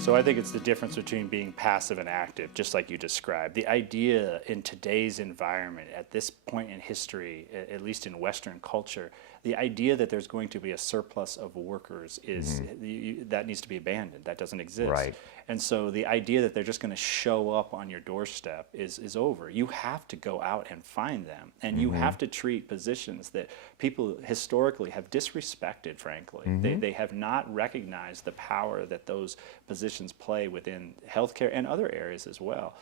So I think it's the difference between being passive and active, just like you described. The idea in today's environment, at this point in history, at least in Western culture, the idea that there's going to be a surplus of workers is that needs to be abandoned. That doesn't exist. Right. And so the idea that they're just going to show up on your doorstep is over. You have to go out and find them, and you have to treat positions that people historically have disrespected, frankly. They have not recognized the power that those positions play within healthcare and other areas as well.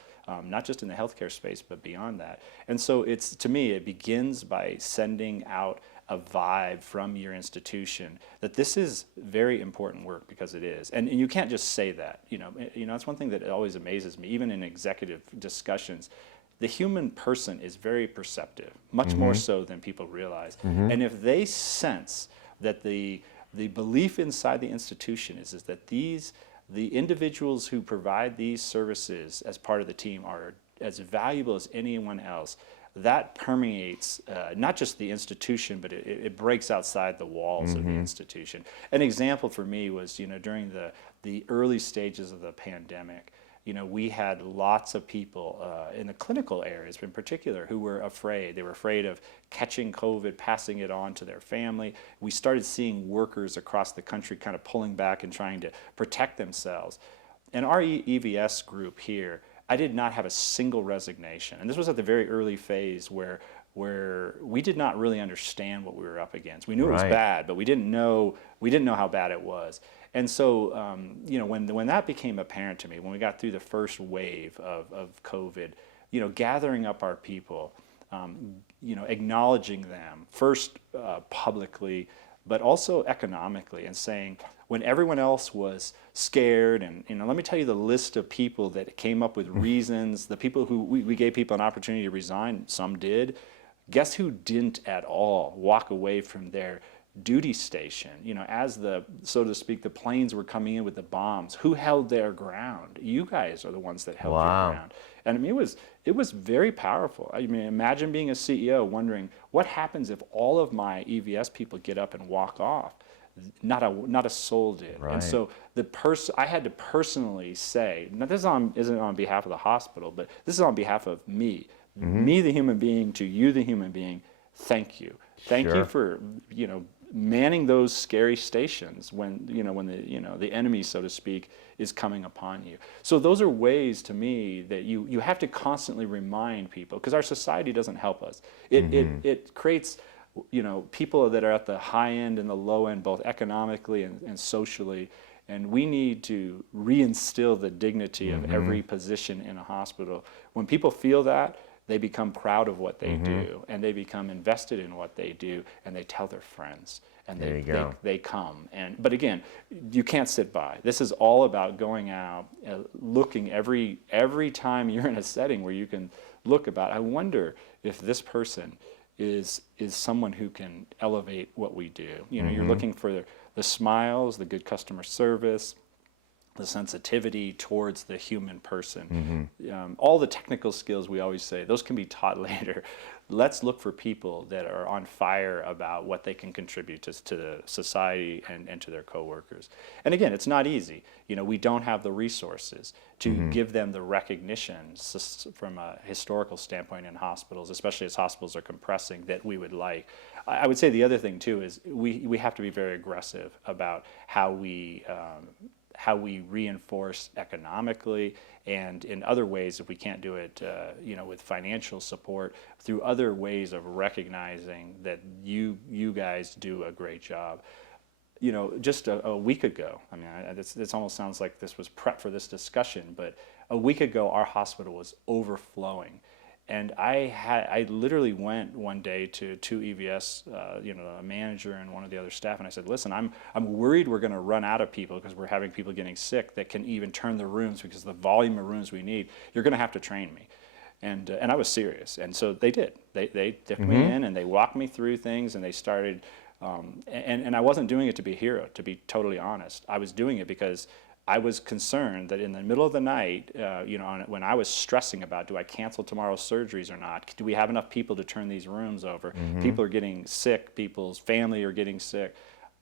Not just in the healthcare space, but beyond that. And so it's, to me, it begins by sending out a vibe from your institution that this is very important work, because it is. And you can't just say that. That's one thing that always amazes me, even in executive discussions. The human person is very perceptive, much more so than people realize. And if they sense that the belief inside the institution is that the individuals who provide these services as part of the team are as valuable as anyone else, that permeates not just the institution, but it breaks outside the walls of the institution. An example for me was, during the early stages of the pandemic, we had lots of people in the clinical areas in particular who were afraid. They were afraid of catching COVID, passing it on to their family. We started seeing workers across the country kind of pulling back and trying to protect themselves. And our EVS group here, I did not have a single resignation. And this was at the very early phase where we did not really understand what we were up against. We knew it was bad, but we didn't know how bad it was. And so, when that became apparent to me, when we got through the first wave of COVID, gathering up our people, acknowledging them first publicly, but also economically, and saying, when everyone else was scared, and let me tell you the list of people that came up with reasons, the people who we gave people an opportunity to resign, some did. Guess who didn't at all walk away from their duty station? As so to speak, the planes were coming in with the bombs, who held their ground? You guys are the ones that held your ground. And I mean, it was very powerful. I mean, imagine being a CEO wondering, what happens if all of my EVS people get up and walk off? Not a soul did. And so I had to personally say, now this isn't on behalf of the hospital, but this is on behalf of me. Me, the human being, to you, the human being, thank you. Thank you for, manning those scary stations when the enemy, so to speak, is coming upon you. So those are ways, to me, that you have to constantly remind people, because our society doesn't help us. It creates people that are at the high end and the low end, both economically and socially, and we need to reinstill the dignity of every position in a hospital. When people feel that, they become proud of what they do, and they become invested in what they do, and they tell their friends, and they come. But again, you can't sit by. This is all about going out, looking every time you're in a setting where you can look about, I wonder if this person is someone who can elevate what we do. You're looking for the smiles, the good customer service, the sensitivity towards the human person. All the technical skills, we always say, those can be taught later. Let's look for people that are on fire about what they can contribute to the society and to their coworkers. And again, it's not easy. We don't have the resources to give them the recognition from a historical standpoint in hospitals, especially as hospitals are compressing, that we would like. I would say the other thing too is we have to be very aggressive about how we reinforce economically, and in other ways, if we can't do it, with financial support, through other ways of recognizing that you guys do a great job. Just a week ago, I mean, this almost sounds like this was prep for this discussion, but a week ago, our hospital was overflowing. And I literally went one day to two EVS, a manager and one of the other staff, and I said, listen, I'm worried we're going to run out of people because we're having people getting sick that can even turn the rooms, because the volume of rooms we need, you're going to have to train me. And I was serious, and so they did. They dipped me in, and they walked me through things, and they started, and I wasn't doing it to be a hero, to be totally honest. I was doing it because I was concerned that in the middle of the night, when I was stressing about, do I cancel tomorrow's surgeries or not? Do we have enough people to turn these rooms over? People are getting sick. People's family are getting sick.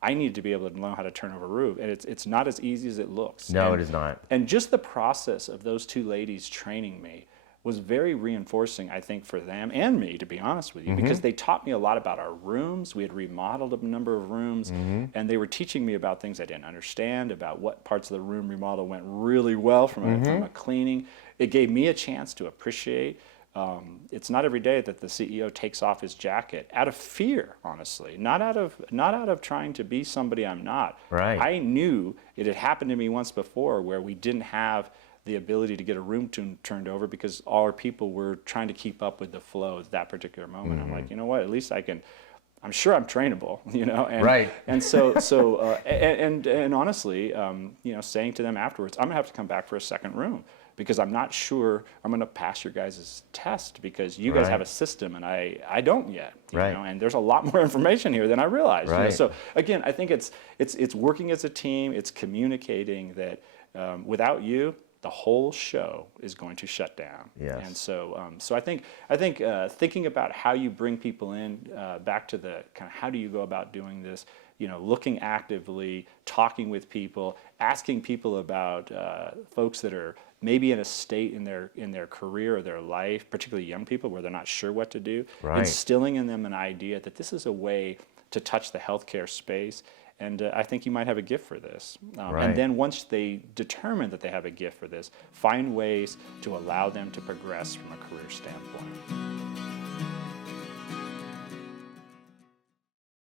I need to be able to know how to turn over a roof, and it's not as easy as it looks. No, and, it is not. And just the process of those two ladies training me was very reinforcing, I think, for them and me, to be honest with you, because they taught me a lot about our rooms. We had remodeled a number of rooms, and they were teaching me about things I didn't understand, about what parts of the room remodel went really well from a cleaning. It gave me a chance to appreciate. It's not every day that the CEO takes off his jacket out of fear, honestly, not out of trying to be somebody I'm not. Right. I knew it had happened to me once before where we didn't have the ability to get a room turned over because all our people were trying to keep up with the flow at that particular moment. I'm like, you know what? At least I'm sure I'm trainable, you know. And, right. And and honestly, you know, saying to them afterwards, I'm gonna have to come back for a second room because I'm not sure I'm gonna pass your guys' test because you guys have a system and I don't yet, you know. And there's a lot more information here than I realized. You know? So again, I think it's working as a team. It's communicating that without you, the whole show is going to shut down. Yes. And so, I think thinking about how you bring people in, back to the kind of how do you go about doing this, you know, looking actively, talking with people, asking people about folks that are maybe in a state in their career or their life, particularly young people where they're not sure what to do, instilling in them an idea that this is a way to touch the healthcare space. And I think you might have a gift for this. And then once they determine that they have a gift for this, find ways to allow them to progress from a career standpoint.